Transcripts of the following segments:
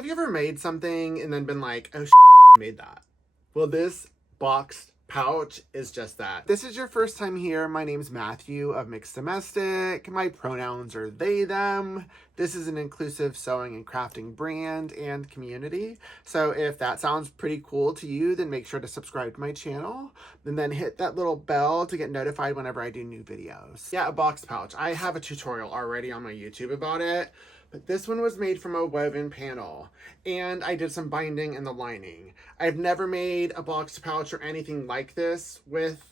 Have you ever made something and then been like, oh, I made that? Well, this boxed pouch is just that. This is your first time here. My name's Matthew of Mixed Domestic. My pronouns are they, them. This is an inclusive sewing and crafting brand and community. So if that sounds pretty cool to you, then make sure to subscribe to my channel and then hit that little bell to get notified whenever I do new videos. Yeah, a boxed pouch. I have a tutorial already on my YouTube about it. But this one was made from a woven panel, and I did some binding in the lining. I've never made a boxed pouch or anything like this with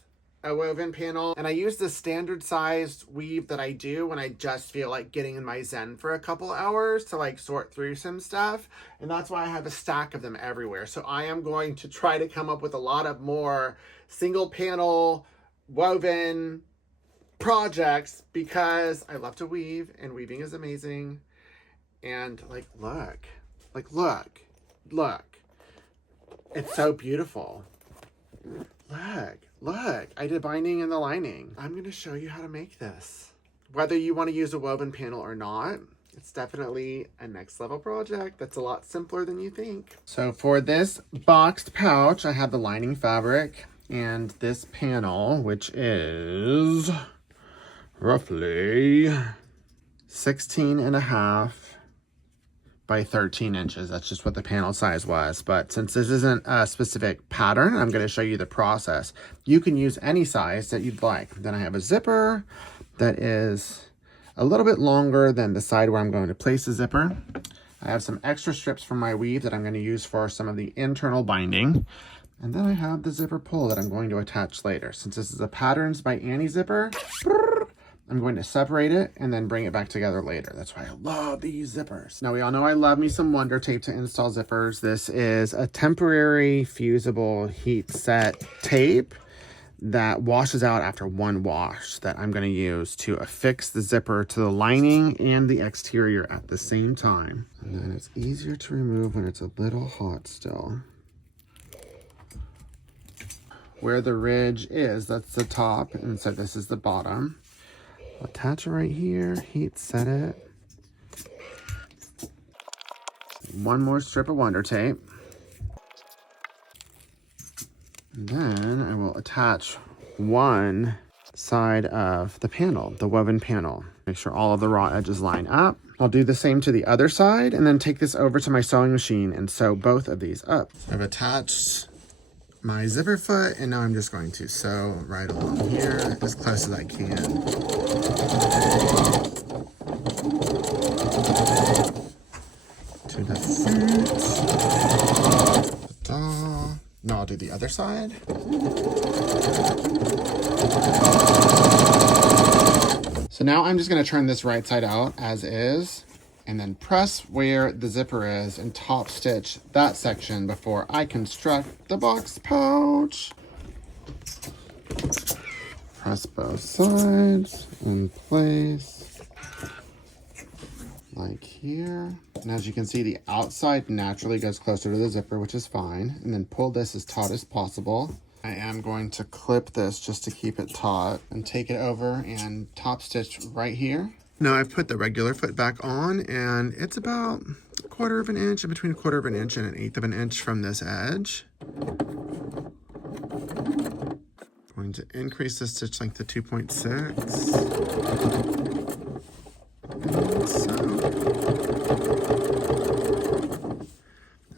a woven panel, and I use the standard sized weave that I do when I just feel like getting in my zen for a couple hours to like sort through some stuff, and that's why I have a stack of them everywhere. So I am going to try to come up with a lot of more single panel woven projects because I love to weave, and weaving is amazing. And look, it's so beautiful. Look, I did binding in the lining. I'm going to show you how to make this. Whether you want to use a woven panel or not, it's definitely a next level project that's a lot simpler than you think. So for this boxed pouch, I have the lining fabric and this panel, which is roughly 16.5 by 13 inches. That's just what the panel size was. But since this isn't a specific pattern, I'm going to show you the process. You can use any size that you'd like. Then I have a zipper that is a little bit longer than the side where I'm going to place the zipper. I have some extra strips from my weave that I'm going to use for some of the internal binding. And then I have the zipper pull that I'm going to attach later. Since this is a Patterns by Annie zipper, I'm going to separate it and then bring it back together later. That's why I love these zippers. Now, we all know I love me some Wonder Tape to install zippers. This is a temporary fusible heat set tape that washes out after one wash that I'm going to use to affix the zipper to the lining and the exterior at the same time. And then it's easier to remove when it's a little hot still. Where the ridge is, that's the top, and so this is the bottom. Attach it right here, heat set it. One more strip of Wonder Tape. And then I will attach one side of the panel, the woven panel. Make sure all of the raw edges line up. I'll do the same to the other side and then take this over to my sewing machine and sew both of these up. I've attached my zipper foot, and now I'm just going to sew right along here as close as I can. To the foot. Ta-da. Now I'll do the other side. So now I'm just going to turn this right side out as is, and then press where the zipper is and top stitch that section before I construct the box pouch. Press both sides in place, like here. And as you can see, the outside naturally goes closer to the zipper, which is fine. And then pull this as taut as possible. I am going to clip this just to keep it taut and take it over and top stitch right here. Now I've put the regular foot back on, and it's about 1/4 of an inch, and between 1/4 of an inch and 1/8 of an inch from this edge. Going to increase the stitch length to 2.6.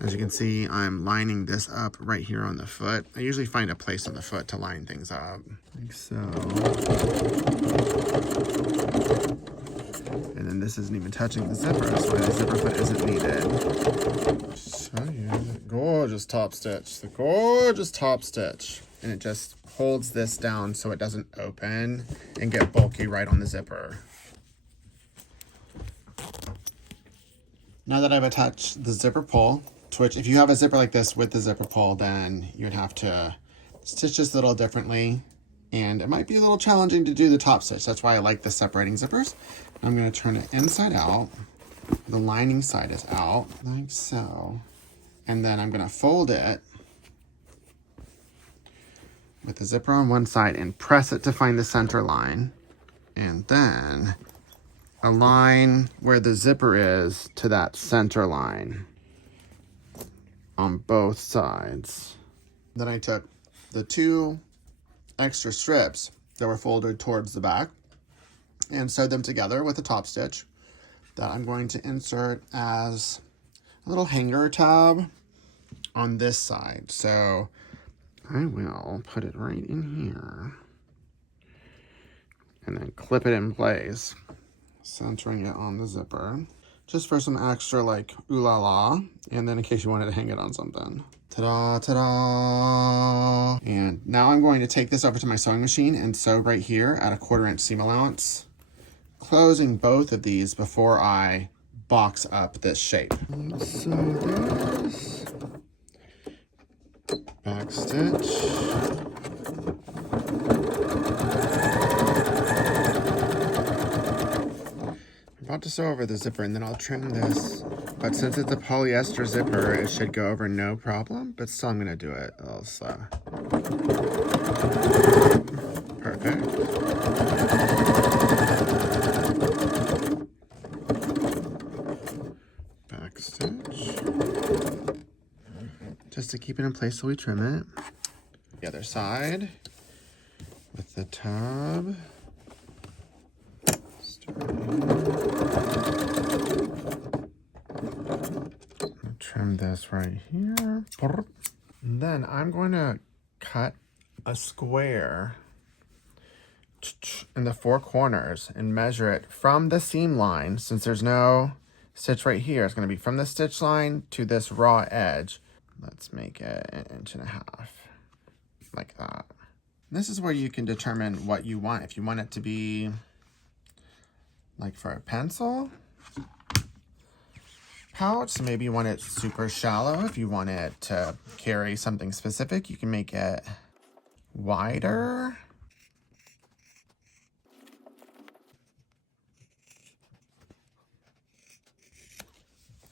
As you can see, I'm lining this up right here on the foot. I usually find a place on the foot to line things up, like so. And then this isn't even touching the zipper, that's why the zipper foot isn't needed. Show you the gorgeous top stitch, And it just holds this down so it doesn't open and get bulky right on the zipper. Now that I've attached the zipper pull, which if you have a zipper like this with the zipper pull, then you would have to stitch this a little differently. And it might be a little challenging to do the top stitch. That's why I like the separating zippers. I'm going to turn it inside out. The lining side is out, like so. And then I'm going to fold it with the zipper on one side and press it to find the center line. And then align where the zipper is to that center line. on both sides. Then I took the 2 extra strips that were folded towards the back and sewed them together with a top stitch that I'm going to insert as a little hanger tab on this side. So I will put it right in here and then clip it in place, centering it on the zipper, just for some extra like ooh la la, and then in case you wanted to hang it on something. Ta-da, ta-da! And now I'm going to take this over to my sewing machine and sew right here at a 1/4 inch seam allowance, closing both of these before I box up this shape. Sew this, back stitch. I'm about to sew over the zipper and then I'll trim this, but since it's a polyester zipper, it should go over no problem, but still I'm gonna do it a little slow. Perfect. Back stitch. Just to keep it in place so we trim it. The other side with the tab. Trim this right here. And then I'm going to cut a square in the 4 corners and measure it from the seam line. Since there's no stitch right here, it's going to be from the stitch line to this raw edge. Let's make it 1.5 inches, like that. This is where you can determine what you want. If you want it to be like for a pencil pouch, so maybe you want it super shallow. If you want it to carry something specific, you can make it wider.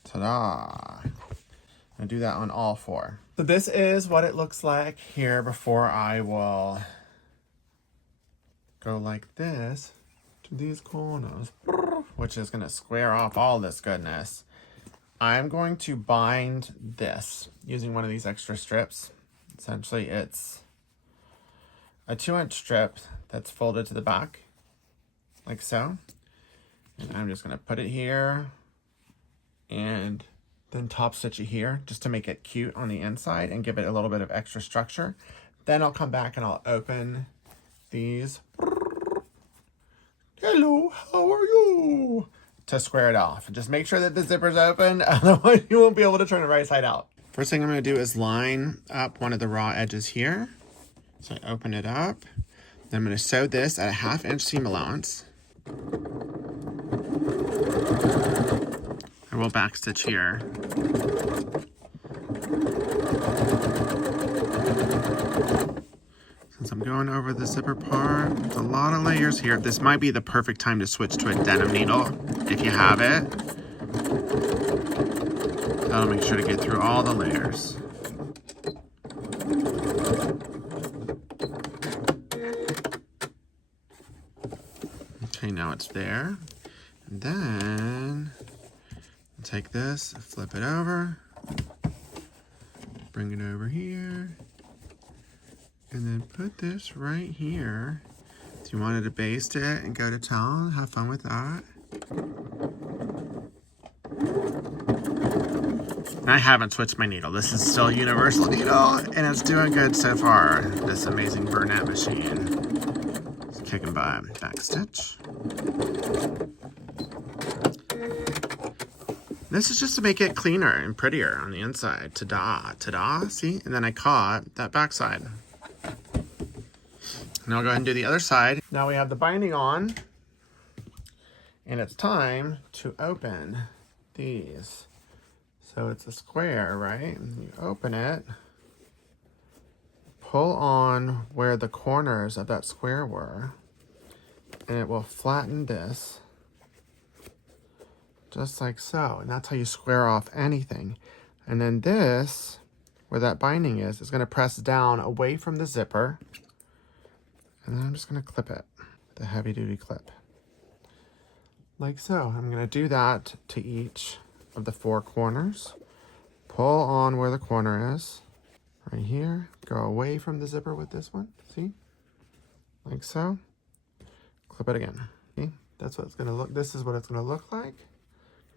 Ta-da! I'm gonna do that on all 4. So this is what it looks like here before I will go like this to these corners, which is gonna square off all this goodness. I'm going to bind this using one of these extra strips. Essentially, it's a 2-inch strip that's folded to the back, like so. And I'm just gonna put it here and then top stitch it here just to make it cute on the inside and give it a little bit of extra structure. Then I'll come back and I'll open these. Hello, how are you? To square it off. Just make sure that the zipper's open, otherwise you won't be able to turn it right side out. First thing I'm gonna do is line up one of the raw edges here. So I open it up. Then I'm gonna sew this at a 1/2 inch seam allowance. I will backstitch here. Since I'm going over the zipper part, there's a lot of layers here. This might be the perfect time to switch to a denim needle, if you have it. That'll make sure to get through all the layers. Okay, now it's there. And then I'll take this, flip it over, bring it over here, and then put this right here. If you wanted to baste it and go to town, have fun with that. And I haven't switched my needle. This is still universal needle, and it's doing good so far. This amazing Burnett machine. It's kicking by. Back stitch. This is just to make it cleaner and prettier on the inside. Ta-da, ta-da, see? And then I caught that backside. Now I'll go ahead and do the other side. Now we have the binding on, and it's time to open these. So it's a square, right? And you open it, pull on where the corners of that square were, and it will flatten this, just like so. And that's how you square off anything. And then this, where that binding is gonna press down away from the zipper. And then I'm just gonna clip it, the heavy duty clip. Like so. I'm gonna do that to each of the 4 corners. pull on where the corner is, right here. Go away from the zipper with this one, see? Like so. Clip it again, see? That's what it's gonna look, this is what it's gonna look like.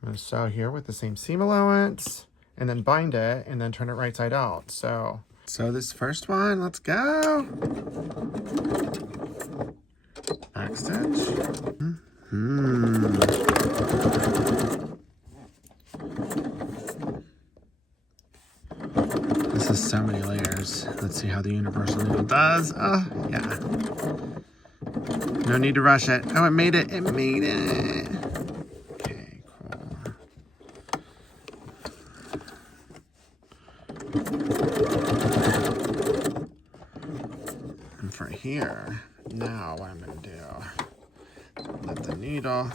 I'm gonna sew here with the same seam allowance, and then bind it, and then turn it right side out. So this first one, let's go. Back stitch. This is so many layers. Let's see how the universal needle does. Oh, yeah. No need to rush it. Oh, it made it. It made it. Okay, cool. And for here, now what I'm going to do, lift the needle,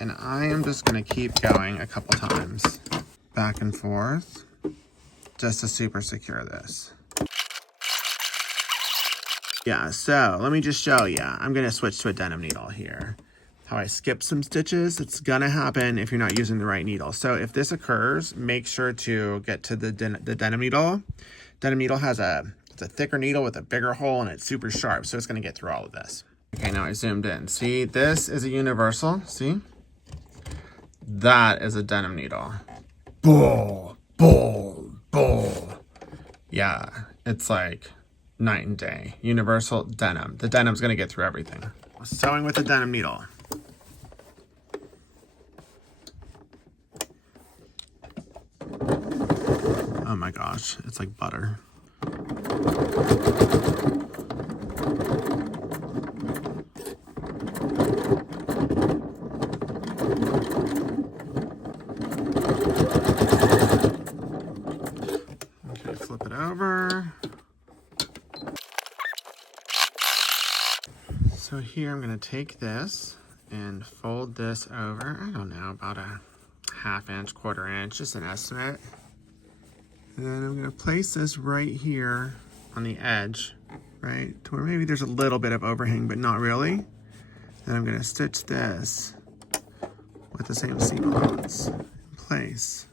and I am just going to keep going a couple times, back and forth, just to super secure this. Yeah, so let me just show you. I'm going to switch to a denim needle here. How I skip some stitches, it's going to happen if you're not using the right needle. So if this occurs, make sure to get to the denim needle. Denim needle has it's a thicker needle with a bigger hole, and it's super sharp, so it's going to get through all of this. Okay, now I zoomed in. See, this is a universal. See? That is a denim needle. Bull, bull, bull. Yeah, it's like night and day. Universal denim. The denim's gonna get through everything. Sewing with a denim needle. Oh my gosh, it's like butter. Okay, flip it over. So here I'm going to take this and fold this over, I don't know, about a 1/2 inch, 1/4 inch, just an estimate. And then I'm going to place this right here on the edge, right, to where maybe there's a little bit of overhang, but not really. Then I'm going to stitch this with the same seam allowance in place.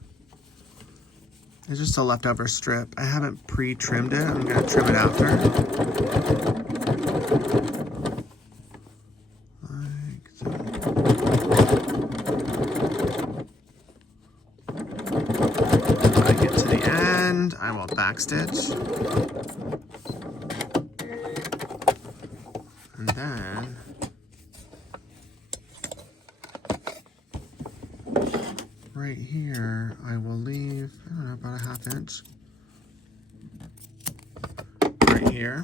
It's just a leftover strip. I haven't pre-trimmed it. I'm going to trim it after. Like so. When I get to the end, I will backstitch. And then right here, I will leave, I don't know, about a 1/2 inch. Right here.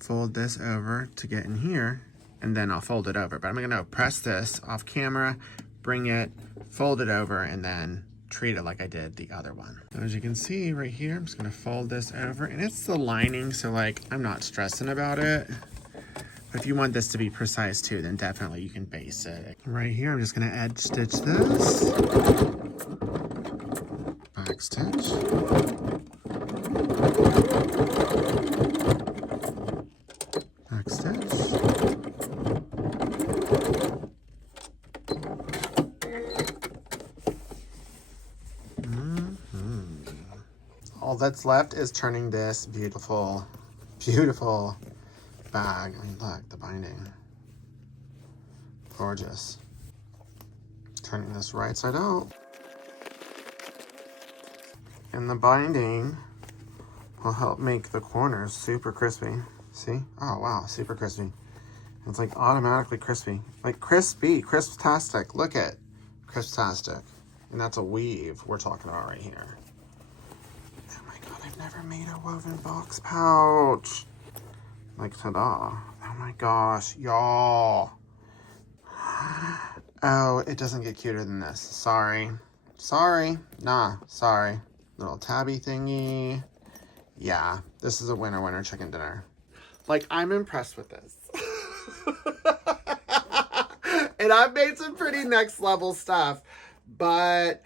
Fold this over to get in here, and then I'll fold it over. But I'm gonna press this off camera, bring it, fold it over, and then treat it like I did the other one. As you can see right here, I'm just gonna fold this over, and it's the lining, so like, I'm not stressing about it. But if you want this to be precise too, then definitely you can base it. Right here, I'm just gonna edge stitch this. Back stitch. Back stitch. All that's left is turning this beautiful, beautiful bag. I mean, look, the binding. Gorgeous. Turning this right side out. And the binding will help make the corners super crispy. See? Oh, wow, super crispy. It's like automatically crispy. Like crispy, crisp-tastic. Look at crisp-tastic. And that's a weave we're talking about right here. Oh my God, I've never made a woven box pouch. Like, ta-da. Oh my gosh, y'all. Oh, it doesn't get cuter than this. Sorry. Sorry. Nah, sorry. Little tabby thingy. Yeah, this is a winner chicken dinner. Like, I'm impressed with this. And I've made some pretty next level stuff. But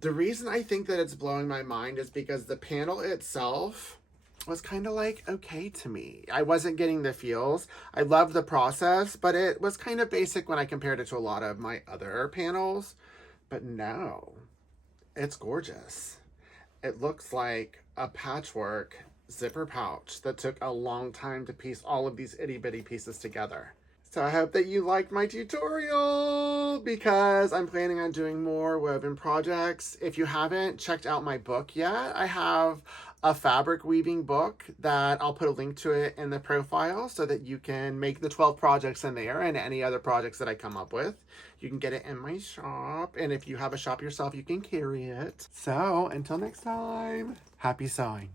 the reason I think that it's blowing my mind is because the panel itself was kind of like okay to me. I wasn't getting the feels. I loved the process, but it was kind of basic when I compared it to a lot of my other panels. But no, it's gorgeous. it looks like a patchwork zipper pouch that took a long time to piece all of these itty bitty pieces together. So I hope that you liked my tutorial because I'm planning on doing more woven projects. If you haven't checked out my book yet, I have a fabric weaving book that I'll put a link to it in the profile so that you can make the 12 projects in there and any other projects that I come up with. You can get it in my shop, and if you have a shop yourself, you can carry it. So until next time, happy sewing.